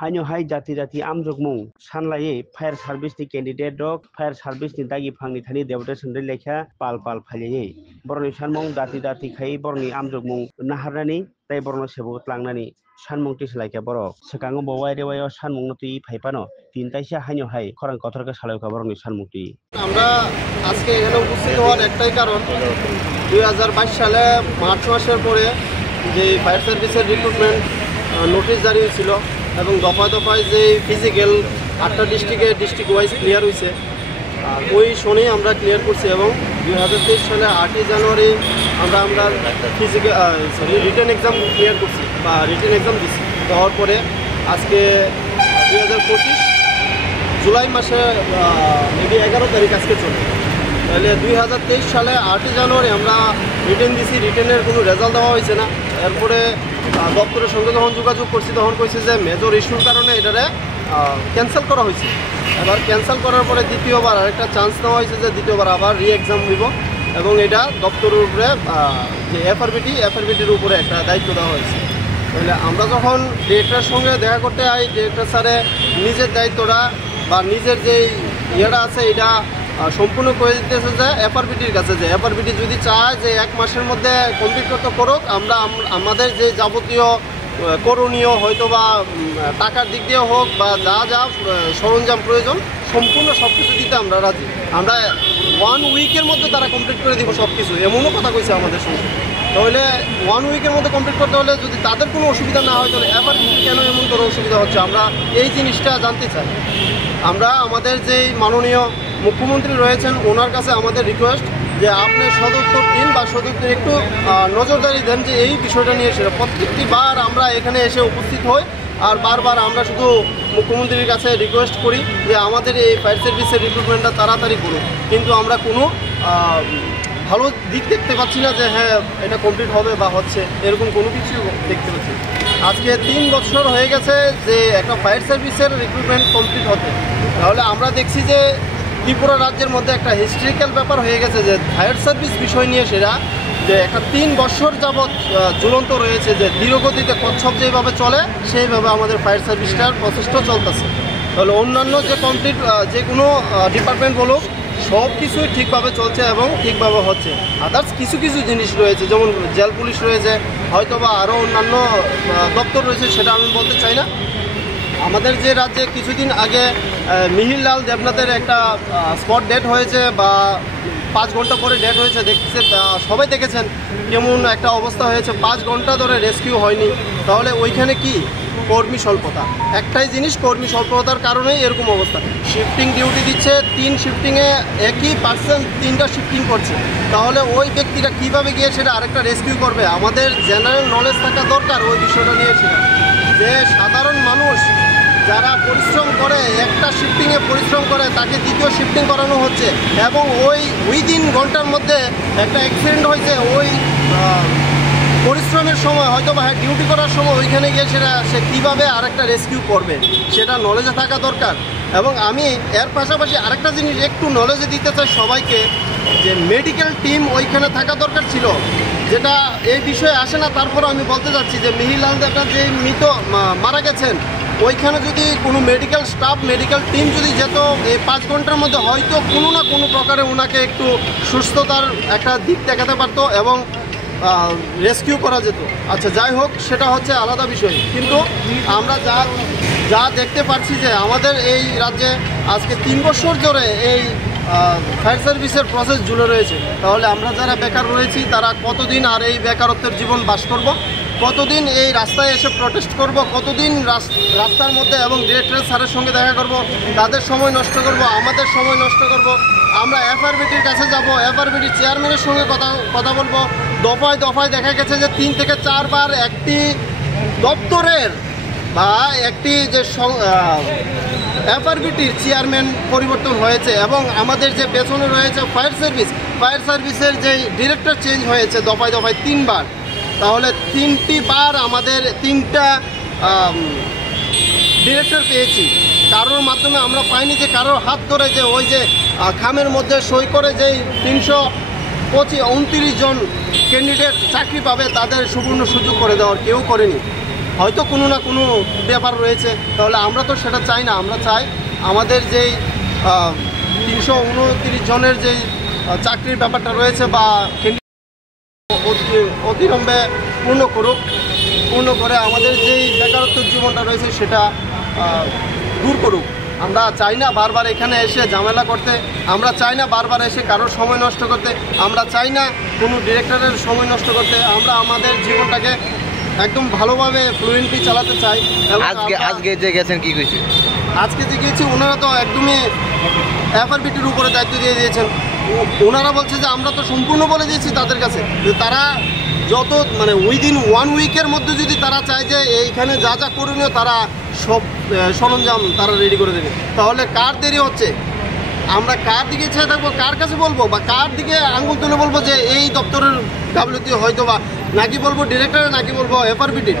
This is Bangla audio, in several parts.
हाइनो हाइ जाति जाति आमजोगमुं सानलायै फायार सार्भिसनि केन्डिडेट रक फायार सार्भिसनि दागि फांनि थानि देवता सोंदै लेखा पाल पाल फालियै बरनि सानमुं दाति दाति खायै बरनि आमजोगमुं नाहारनानै ताइ बरनो सेबो लांनानै सानमुं टिसलायखा बर सेकांगो बवाय रेवायाव सानमुं नतुइ फाइपानो তিনটাইসা হাইনো হাই খরাং কথারকে সালাইকা বরনি সানমুক্তি আমরা আজকে এখানে উপস্থিত হওয়ার একটাই কারণ 2022 সালে মার্চ মাসের পরে যে ফায়ার সার্ভিসের রিক্রুটমেন্ট নোটিশ জারি হয়েছিল এবং দফায় দফায় যে ফিজিক্যাল 8টা ডিস্ট্রিক্ট ওয়াইজ ক্লিয়ার হয়েছে ওই শোনেই আমরা ক্লিয়ার করছি এবং 2023 সালে 8 জানুয়ারি আমরা ফিজিক্যাল রিটেন এক্সাম ক্লিয়ার করছি বা রিটেন এক্সাম দিচ্ছি দেওয়ার পরে আজকে 2025 জুলাই মাসে মেবি 11 তারিখ আজকে চলে তাহলে 2023 সালে 8 জানুয়ারি আমরা রিটেন দিছি রিটেনের কোনো রেজাল্ট দেওয়া হয়েছে না এরপরে দপ্তরের সঙ্গে যখন যোগাযোগ করছি তখন কইছে যে মেজর ইস্যুর কারণে এটারে ক্যান্সেল করা হয়েছে এবার ক্যান্সেল করার পরে দ্বিতীয়বার আরেকটা চান্স নেওয়া হয়েছে যে দ্বিতীয়বার আবার রি এক্সাম হইব এবং এটা দপ্তরের উপরে যে এফআরবিটির উপরে একটা দায়িত্ব দেওয়া হয়েছে তাহলে আমরা যখন ডিরেক্টরের সঙ্গে দেখা করতে যাই ডিরেক্টর স্যারে নিজের দায়িত্বটা বা নিজের যে ইয়েটা আছে এটা সম্পূর্ণ করে দিতেছে যে এফআরবিটির কাছে যে এফআরবিটি যদি চায় যে 1 মাসের মধ্যে কমপ্লিট করতে করুক আমরা আমাদের যে যাবতীয় করণীয় হয়তো বা টাকার দিক দিয়ে হোক বা যা যা সরঞ্জাম প্রয়োজন সম্পূর্ণ সব কিছু দিতে আমরা রাজি আমরা 1 উইকের মধ্যে তারা কমপ্লিট করে দিব সব কিছু এমনও কথা কইছে আমাদের সঙ্গে তাহলে 1 উইকের মধ্যে কমপ্লিট করতে হলে যদি তাদের কোনো অসুবিধা না হয় তাহলে এফআরবিটি কেন এমন করে অসুবিধা হচ্ছে আমরা এই জিনিসটা জানতে চাই আমরা আমাদের যেই মাননীয় মুখ্যমন্ত্রী রয়েছেন ওনার কাছে আমাদের রিকোয়েস্ট যে আপনি সদুত্তর দিন বা সদুত্তর একটু নজরদারি দেন যে এই বিষয়টা নিয়ে সেটা প্রত্যেকটি বার আমরা এখানে এসে উপস্থিত হই আর বারবার আমরা শুধু মুখ্যমন্ত্রীর কাছে রিকোয়েস্ট করি যে আমাদের এই ফায়ার সার্ভিসের রিক্রুটমেন্টটা তাড়াতাড়ি করুন কিন্তু আমরা কোনো ভালো দিক দেখতে পাচ্ছি না যে হ্যাঁ এটা কমপ্লিট হবে বা হচ্ছে এরকম কোনো কিছু দেখতে পাচ্ছি আজকে 3 বছর হয়ে গেছে যে একটা ফায়ার সার্ভিসের রিক্রুটমেন্ট কমপ্লিট হতে তাহলে আমরা দেখছি যে ত্রিপুরা রাজ্যের মধ্যে একটা হিস্ট্রিক্যাল ব্যাপার হয়ে গেছে যে ফায়ার সার্ভিস বিষয় নিয়ে সেটা যে একটা 3 বছর যাবৎ ঝুলন্ত রয়েছে যে ধীরগতিতে কচ্ছপ যেভাবে চলে সেইভাবে আমাদের ফায়ার সার্ভিসটার প্রচেষ্টা চলতেছে তাহলে অন্যান্য যে কমপ্লিট যে কোনো ডিপার্টমেন্ট বলুক সব কিছুই ঠিকভাবে চলছে এবং ঠিকভাবে হচ্ছে আদার্স কিছু কিছু জিনিস রয়েছে যেমন জেল পুলিশ রয়েছে হয়তো বা আরও অন্যান্য দপ্তর রয়েছে সেটা আমি বলতে চাই না আমাদের যে রাজ্যে কিছুদিন আগে মিহিরলাল দেবনাথের একটা স্পট ডেট হয়েছে বা 5 ঘন্টা পরে ডেট হয়েছে দেখছে সবাই দেখেছেন কেমন একটা অবস্থা হয়েছে 5 ঘন্টা ধরে রেস্কিউ হয়নি তাহলে ওইখানে কি কর্মী স্বল্পতা একটাই জিনিস কর্মী স্বল্পতার কারণেই এরকম অবস্থা শিফটিং ডিউটি দিচ্ছে 3 শিফটিংয়ে একই পার্সন 3টা শিফটিং করছে তাহলে ওই ব্যক্তিটা কীভাবে গিয়ে সেটা আরেকটা রেস্কিউ করবে আমাদের জেনারেল নলেজ থাকা দরকার ওই বিষয়টা নিয়ে সেটা যে সাধারণ মানুষ যারা পরিশ্রম করে একটা শিফটিংয়ে পরিশ্রম করে তাকে দ্বিতীয় শিফটিং করানো হচ্ছে এবং ওই উইদিন ঘন্টার মধ্যে একটা অ্যাক্সিডেন্ট হয়েছে ওই পরিশ্রমের সময় হয়তো বা ডিউটি করার সময় ওইখানে গিয়ে সে কীভাবে আরেকটা রেস্কিউ করবে সেটা নলেজে থাকা দরকার এবং আমি এর পাশাপাশি আরেকটা জিনিস একটু নলেজে দিতে চাই সবাইকে যে মেডিকেল টিম ওইখানে থাকা দরকার ছিল যেটা এই বিষয়ে আসে না তারপর আমি বলতে চাচ্ছি যে মিহিরলাল দেবনাথ যে মৃত মারা গেছেন ওইখানে যদি কোনো মেডিকেল স্টাফ মেডিকেল টিম যদি যেত এই 5 ঘন্টার মধ্যে হয়তো কোনো না কোনো প্রকারে ওনাকে একটু সুস্থতার একটা দিক দেখাতে পারতো এবং রেস্কিউ করা যেত আচ্ছা যাই হোক সেটা হচ্ছে আলাদা বিষয় কিন্তু আমরা যা দেখতে পাচ্ছি যে আমাদের এই রাজ্যে আজকে 3 বছর ধরে এই ফায়ার সার্ভিসের প্রসেস ঝুলে রয়েছে তাহলে আমরা যারা বেকার রয়েছি তারা কতদিন আর এই বেকারত্বের জীবন বাস করব কতদিন এই রাস্তায় এসে প্রটেস্ট করব কতদিন রাস্তার মধ্যে এবং ডিরেক্টর স্যারের সঙ্গে দেখা করব তাদের সময় নষ্ট করব আমাদের সময় নষ্ট করব আমরা এফআরবিটির কাছে যাব এফআরবিটির চেয়ারম্যানের সঙ্গে কথা বলবো দফায় দফায় দেখা গেছে যে 3 থেকে 4 বার একটি দপ্তরের বা একটি যে এফআরবিটির চেয়ারম্যান পরিবর্তন হয়েছে এবং আমাদের যে পেছনে রয়েছে ফায়ার সার্ভিসের যে ডিরেক্টর চেঞ্জ হয়েছে দফায় দফায় 3 বার তাহলে 3টি বার আমাদের 3টা ডিরেক্টর পেয়েছি কারোর মাধ্যমে আমরা পাইনি যে কারোর হাত ধরে যে ওই যে খামের মধ্যে সই করে যেই 329 জন ক্যান্ডিডেট চাকরি পাবে তাদের সুবর্ণ সুযোগ করে দেওয়ার কেউ করেনি হয়তো কোনো না কোনো ব্যাপার রয়েছে। তাহলে আমরা তো সেটা চাই না। আমরা চাই আমাদের যেই 329 জনের যেই চাকরির ব্যাপারটা রয়েছে বা অতিরম্বে পূর্ণ করে আমাদের যেই বেকারত্ব জীবনটা রয়েছে সেটা দূর করুক। আমরা চাই না বারবার এখানে এসে ঝামেলা করতে, আমরা চাই না বারবার এসে কারোর সময় নষ্ট করতে, আমরা চাই না কোনো ডিরেক্টরের সময় নষ্ট করতে। আমরা আমাদের জীবনটাকে একদম ভালোভাবে ফ্লুয়েন্টলি চালাতে চাই। আজকে যে গেছেন কি কইছে? আজকে যে গিয়েছি ওনারা তো একদমই এফআরবিটির উপরে দায়িত্ব দিয়ে দিয়েছেন। ওনারা বলছে যে আমরা তো সম্পূর্ণ বলে দিয়েছি তাদের কাছে, তারা যত মানে উইদিন 1 উইকের মধ্যে যদি তারা চায় যে এইখানে যা যা করণীয় তারা সব সরঞ্জাম তারা রেডি করে দেবে, তাহলে কার দেরি হচ্ছে? আমরা কার দিকে চেয়ে থাকবো, কার কাছে বলবো বা কার দিকে আঙুল তুলে বলবো যে এই দপ্তরের গাফলতি হয়তো বা, নাকি বলবো ডিরেক্টরে, নাকি বলবো এফআরবিটির?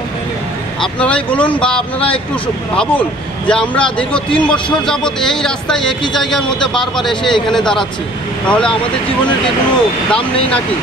আপনারাই বলুন বা আপনারা একটু ভাবুন যে আমরা দীর্ঘ 3 বছর যাবৎ এই রাস্তায় একই জায়গার মধ্যে বারবার এসে এখানে দাঁড়াচ্ছি, তাহলে আমাদের জীবনের কি কোনো দাম নেই নাকি?